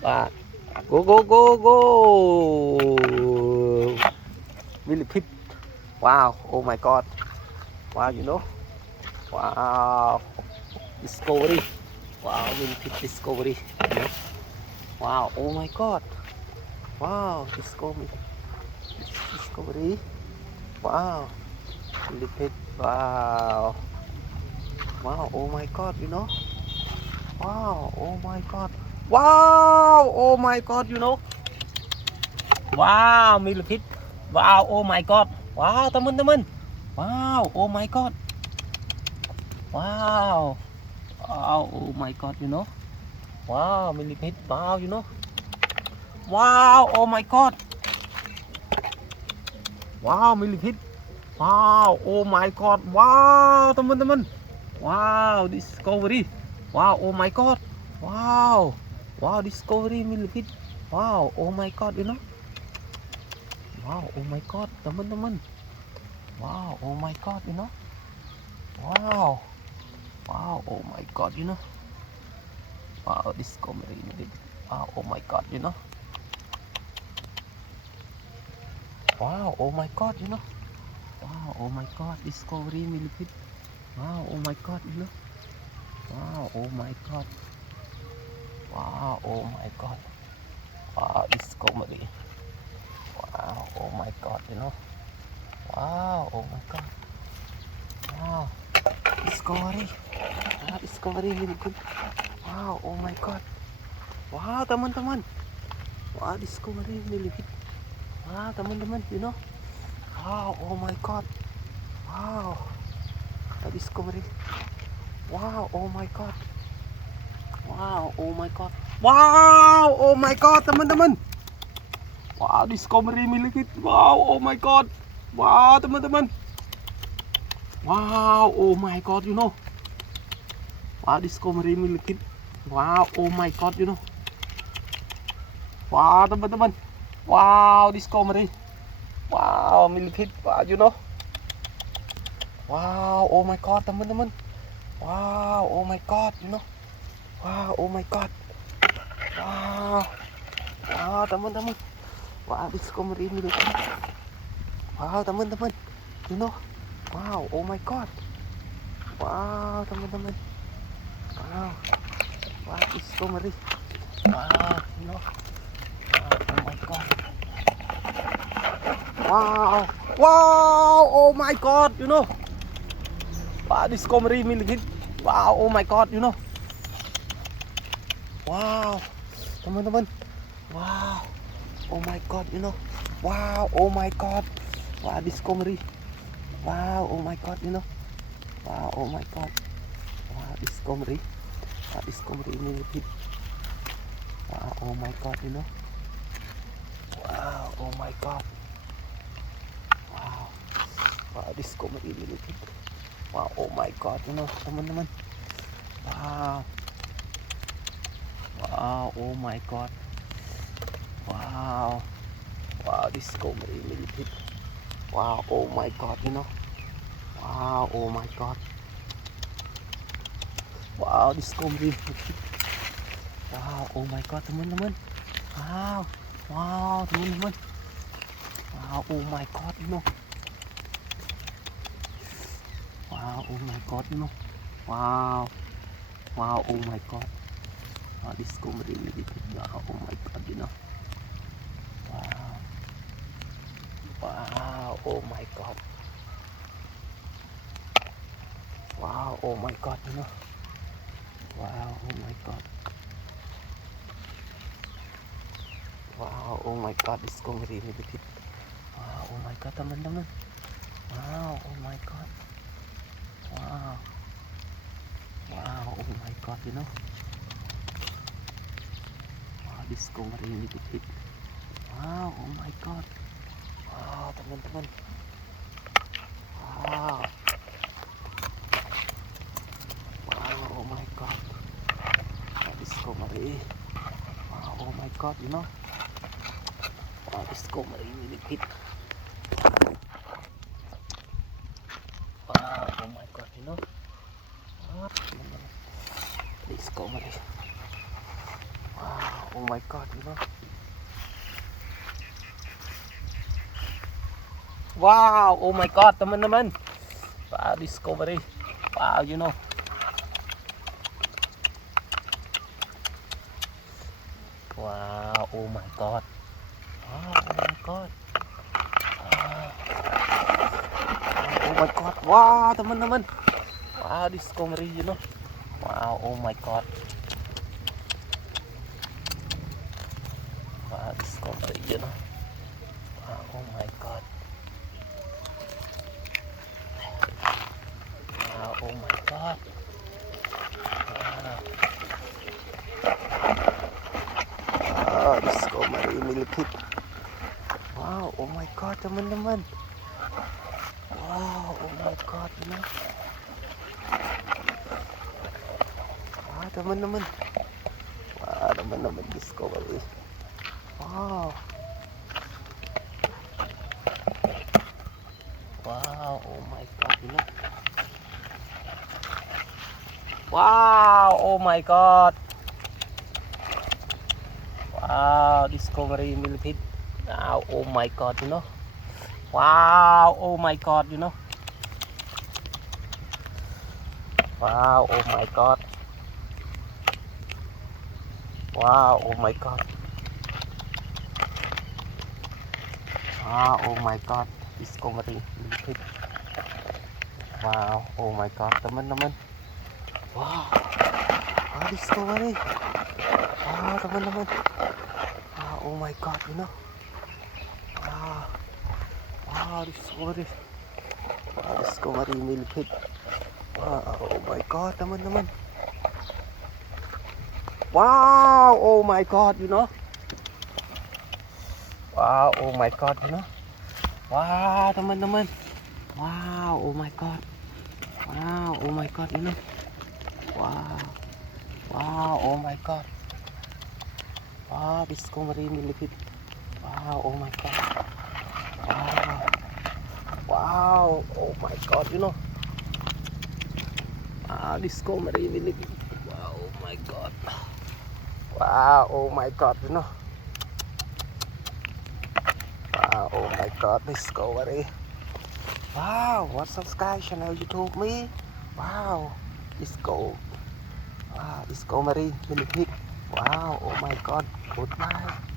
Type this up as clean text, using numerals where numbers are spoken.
Wow. Go, go, go, go. Millipede. Wow. Oh my God. Wow, you know. Wow. Discovery. Wow, millipede discovery. You know? Wow. Oh my God. Wow. Discovery. Wow. Millipede. Wow. Wow. Oh my God. You know. Wow. Oh my God. Wow. Oh my God. You know. Wow. Millipede. Wow. Oh my God. Wow, teman-teman. Wow. Oh my God. Wow. Wow. Oh my God. You know. Wow. Millipede. Wow. You know. Wow. Oh my God. Wow. Millipede. Wow. Oh my God. Wow, teman-teman. Wow. Discovery. Wow. Oh my God. Wow. Wow. Discovery millipede. Wow. Oh my God. You know. Wow. Oh my God, teman-teman. Wow. Oh my God. You know. Wow. Wow. Oh my God. You know. Wow. Discovery millipede. Wow. Oh my God. You know. Wow. Oh my God. You know. Wow. Oh my God. Discovery millipede. Wow. Oh my God. You know. Wow. Oh my God. Wow. Oh my God. Wow. Discovery. Wow. Oh my God. You know. Wow. Oh my God. Wow. Discovery. Wow. Discovery millipede. Wow. Oh my God. Wow, teman-teman. Wow. Discovery millipede. Wow, teman-teman. You know. Wow. Oh my God. Wow. Discovery. Wow. Oh my God. Wow. Oh my God. Wow. Oh my God, teman-teman. Wow, discovery millipede. Wow. Oh my God. Wow, teman-teman. Wow. Oh my God, you know. Wow, discovery millipede. Wow. Oh my God, you know. Wow, teman-teman. Wow, discovery. Wow, millipede. Wow, you know. Wow. Oh my God, teman-teman. Wow. Oh my God, you know. Wow. Oh my God. Wow. Wow, teman-teman. Wow, discovery millipede. Wow, teman-teman. You know. Wow. Oh my God. Wow, teman-teman. Wow. Wow, discovery. Wow, you know. Wow, oh my God. Wow. Wow, oh my God, you know. Wow, discovery millipede. Wow, oh my God, you know. Wow, teman-teman. Wow, oh my God, you know. Wow, oh my God. Wow, discovery. Wow, oh my God, you know. Wow, oh my God. Wow, discovery. Wow, discovery millipede. Wow, oh my God, you know. Wow, oh my God. Wow, wow, discovery millipede. Wow, oh my God, you know, teman-teman. Wow, wow, oh my God. Wow, wow, discovery millipede. Wow, oh my God, you know. Wow, oh my God. Wow, discovery millipede. Wow, oh my God, teman-teman. Wow, wow, teman-teman. Wow, oh my God, you know. Wow, oh my God, you know. Wow, wow, oh my God. Wow, discovery millipede. Wow, oh my God, you know. Wow, wow, oh my God. Wow, oh my God, you know. Wow, oh my God. Wow, oh my God, discovery millipede. Wow, oh my God, teman-teman. Wow, oh my God. Wow. Wow, oh my God, you know. Wow, discovery millipede. Wow, oh my God. Wow, teman-teman. Wow. Wow, oh my God. Wow, discovery. Wow, oh my God, you know. Wow, discovery millipede. Wow, oh my God, you know. Wow, teman-teman. Discovery. Wow. oh my god, you know. Wow, oh my god, teman-teman. Wow, discovery. Wow, you know. Wow, oh my god. Wow, oh my god. Oh my god. Wow, teman-teman. Wow, discovery, you know. Wow, oh my god. Wow, discovery, you know. Wow, oh my god. Wow, oh my god. Wow, discovery millipede. Wow, oh my god, teman-teman. Wow, oh my god, you know. Wow, teman-teman. Wow, teman-teman, discovery. Wow. Wow, oh my god, you know. Wow, oh my god. Wow, discovery millipede. Wow, oh my god, you know. Wow, oh my god, you know. Wow, oh my god. Wow, oh my god. Wow, oh my god. Discovery millipede. Wow, oh my god, teman-teman. Wow. Wow, discovery. Wow, teman-teman. Wow, oh my god, you know. Wow. Wow, discovery. Wow, discovery millipede. Wow, oh my god, teman-teman. Wow, oh my god, you know. Wow, oh my god, you know. Wow, teman-teman. Wow, oh my god. Wow, oh my god, you know. Wow. Wow, oh my god. Wow, discovery millipede. Wow, oh my god. Wow. Wow, oh my god, you know. Wow, discovery millipede. Wow, oh my god. Wow, oh my god, you know. Wow, oh my god, discovery. Wow, what's up, Sky Channel YouTube me? Wow, disco. Wow, discovery millipede. Wow, oh my god, goodbye.